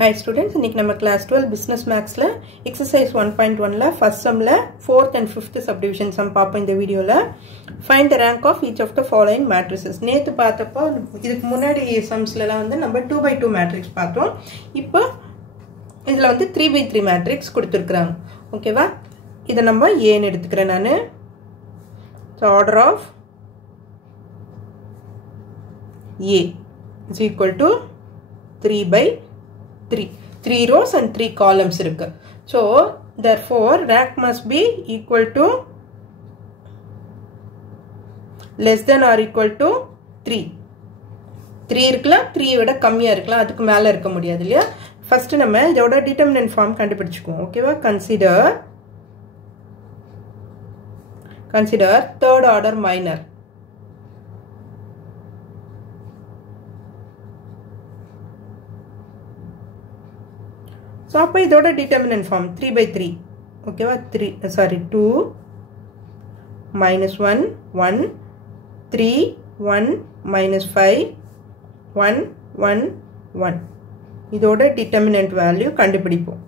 Hi students, இன்னைக்கு நம்ம class 12 business mathsல exercise 1.1ல first sumல 4th and 5th subdivision sum பாப்போம் இந்த வீடியோல. Find the rank of each of the following matrices. நேத்து பார்த்தப்போ இதுக்கு முன்னாடி sumsலலாம் வந்து நம்ம 2 by 2 matrix பார்த்தோம். இப்போ இதுல வந்து 3 by 3 matrix கொடுத்திருக்காங்க. ஓகேவா? இத நம்ம A ன்னு எடுத்துக்கிறேன் நானு. So order of A is equal to 3 by 3 rows and 3 columns irukku. So therefore rank must be equal to less than or equal to 3 irukla 3 விட கம்மியா இருக்கலாம் அதுக்கு மேல இருக்க முடியாது இல்லையா first நம்ம இதோட determinant form கண்டுபிடிச்சுக்குவோம் ஓகேவா consider third order minor. So அப்ப இதோட determinant form 3 by 3 ஓகேவா 2 minus 1 1 3 1 minus 5 1 1 1 இதோட determinant value கண்டுபிடிப்போம்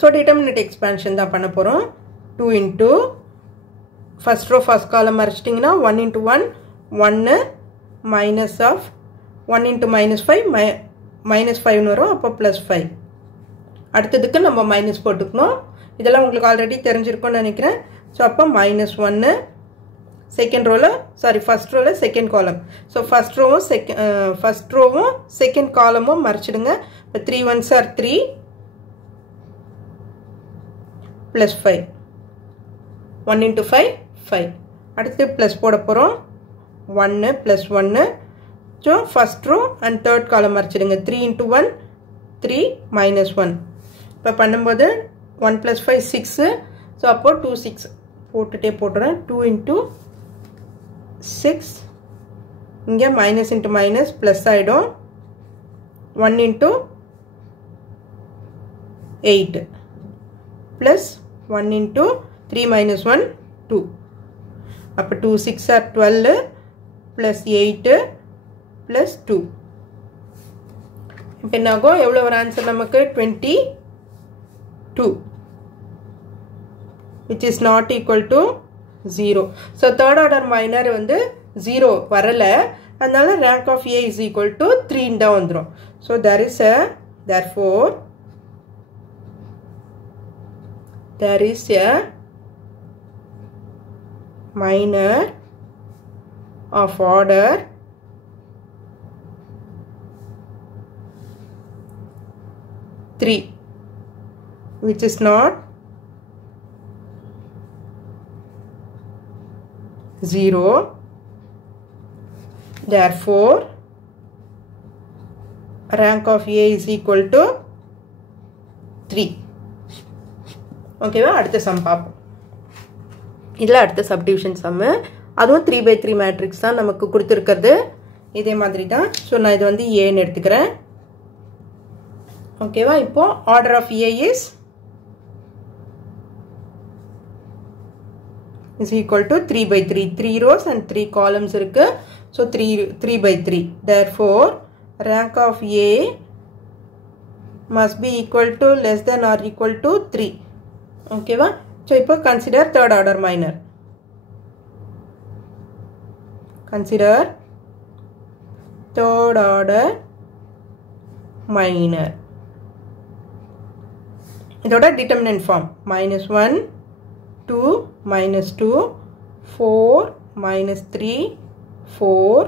so determinant expansion தான் பண்ண போறோம் 2 into first row first column மறைச்சிட்டீங்கன்னா 1 into 1 1 minus of 1 into minus 5 minus 5 வரும் அப்போ plus 5 அடுத்ததுக்கு நம்ம minus போட்டுக்கணும் இதெல்லாம் உங்களுக்கு ஆல்ரெடி தெரிஞ்சிருக்கும்னு நினைக்கிறேன் so அப்போ minus 1 second rowல first rowல second column so first rowவும் second columnமும் மறைச்சிடுங்க இப்போ 3 ones are 3 plus 5 1 into 5 5 அடுத்து plus போட போறோம் 1 plus 1 so first row and third column மறைச்சிடுங்க 3 into 1 3 minus 1 இப்போ பண்ணும்போது 1 plus 5 6 so அப்போ 2 6 போட்டுட்டே போடுறேன் 2 into 6 இங்க minus into minus plus ஆயிடும் 1 into 8 plus 1 into 3 minus 1 2 அப்போ 2 6 are 12 plus 8 plus 2 இப்போ என்னாகும் எவ்வளவு வர ஆன்சர் நமக்கு 22 which is not equal to 0 so third order minor வந்து 0 வரல அதனால rank of A is equal to 3 ண்டா வந்துரும் so therefore there is a minor of order 3 which is not 0 therefore rank of A is equal to 3 ஓகேவா அடுத்த some பாப்போம் இதுல அடுத்த subdivision some அதுவும் 3 by 3 மேட்ரிக்ஸ் தான் நமக்கு கொடுத்திருக்கிறது இதே மாதிரி தான் சோ நான் இது வந்து A ன்னு எடுத்துக்கிறேன் ஓகேவா இப்போ order of A is equal to 3 by 3 3 rows and 3 columns இருக்கு so 3 by 3 therefore rank of A must be equal to less than or equal to 3 ஓகேவா so இப்போ consider third order minor consider third order minor இதோட determinant form minus 1 2 minus 2 4 minus 3 4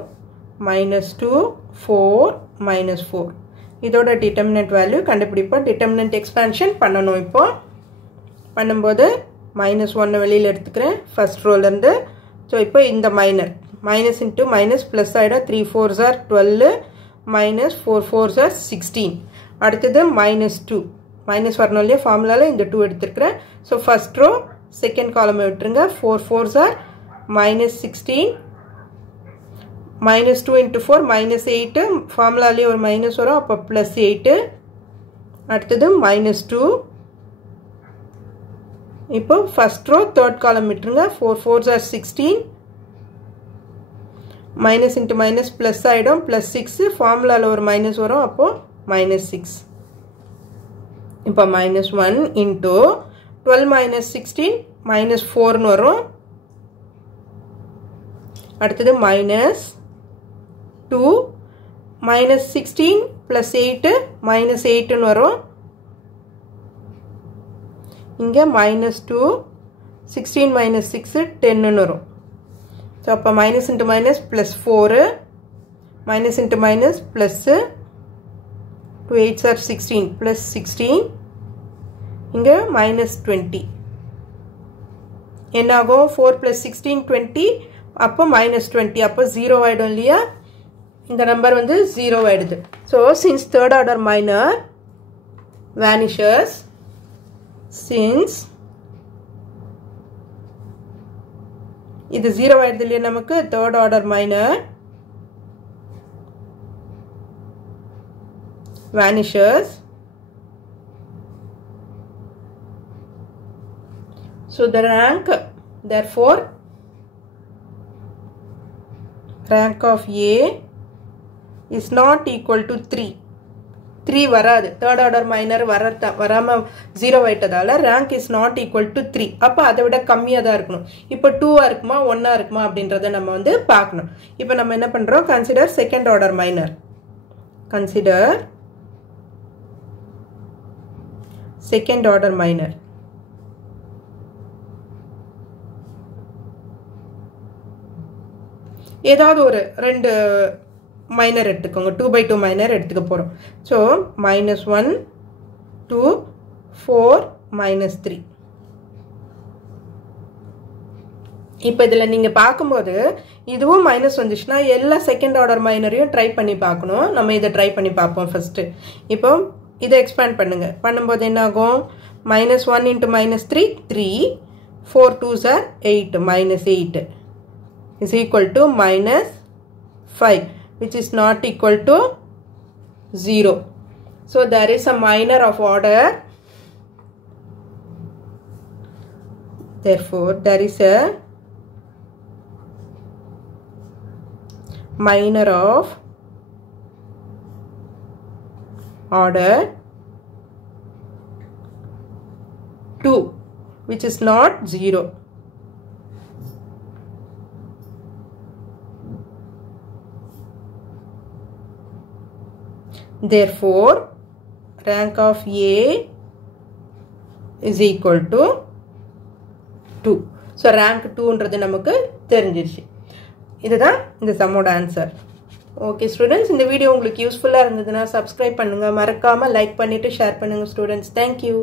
minus 2 4 minus 4 இதோட determinant value கண்டுபிடிப்போம் determinant expansion பண்ணணும் இப்போ பண்ணும்போது minus 1 வெளியில எடுத்துக்கிறேன் first rowல இருந்து so இப்போ இந்த minus into minus plus ஆயிடும் 3 4s are 12 minus 4 4s are 16 அடுத்தது minus 2 minus வரணும் இல்லையா ஃபார்முலால இந்த 2 எடுத்துக்கிறேன் so first row second column விட்டுருங்க 4 4s are minus 16 minus 2 into 4 minus 8 ஃபார்முலாலே ஒரு minus வரும் அப்போ plus 8 அடுத்தது minus 2 இப்போ first row third column விட்டுருங்க 4 4s are 16 minus into minus plus ஆகிடும் ப்ளஸ் 6 ஃபார்முலாவில் ஒரு மைனஸ் வரும் அப்போது மைனஸ் 6 இப்போ மைனஸ் 1 இன்ட்டு 12 மைனஸ் 16 மைனஸ் 4ன்னு வரும் அடுத்தது மைனஸ் 2 மைனஸ் 16 ப்ளஸ் 8 மைனஸ் 8ன்னு வரும் இங்கே மைனஸ் 2 16 மைனஸ் 6 10ன்னு வரும் ஸோ அப்போ minus into minus plus 4 minus into minus plus 2 8s are 16 plus 16 இங்கே மைனஸ் 20 என்ன ஆகும் 4 ப்ளஸ் 16 20 அப்போ மைனஸ் 20 அப்போ 0 ஆகிடும் இல்லையா இந்த நம்பர் வந்து 0 ஆகிடுது so since third order minor vanishes since இது 0 ஆயிடுது இல்லையா நமக்கு third order minor vanishes so the rank therefore rank of A is not equal to 3 வராது தேர்ட் ஆர்டர் மைனர் வராமல் 0 ஆயிட்டதால rank is not equal to 3 அப்போ அதை விட கம்மியாக தான் இருக்கணும் இப்போ 2ஆக இருக்குமா 1ஆக இருக்குமா அப்படின்றத நம்ம வந்து பார்க்கணும் இப்போ நம்ம என்ன பண்ணுறோம் consider second order minor consider second order minor ஏதாவது ஒரு ரெண்டு மைனர் எடுத்துக்கோங்க 2/2 மைனர் எடுத்துக்க போகிறோம் ஸோ மைனஸ் 1 2 4 மைனஸ் 3 இப்போ இதில் நீங்கள் பார்க்கும்போது இதுவும் மைனஸ் வந்துச்சுன்னா எல்லா செகண்ட் ஆர்டர் மைனரையும் ட்ரை பண்ணி பார்க்கணும் நம்ம இதை ட்ரை பண்ணி பார்ப்போம் ஃபஸ்ட்டு இப்போ இதை எக்ஸ்பேண்ட் பண்ணுங்கள் பண்ணும்போது என்ன ஆகும் minus 1 into minus 3 3 4 2s are 8 minus 8 is equal to minus 5 which is not equal to 0. So there is a minor of order. Therefore there is a minor of order 2 which is not 0. Therefore rank of A is equal to 2. So rank 2ன்றது நமக்கு தெரிஞ்சிருச்சு இதுதான் இந்த சம்மோட answer okay students இந்த video உங்களுக்கு யூஸ்ஃபுல்லாக இருந்ததுன்னா subscribe பண்ணுங்கள் மறக்காமல் லைக் பண்ணிவிட்டு ஷேர் பண்ணுங்கள் ஸ்டூடெண்ட்ஸ் தேங்க்யூ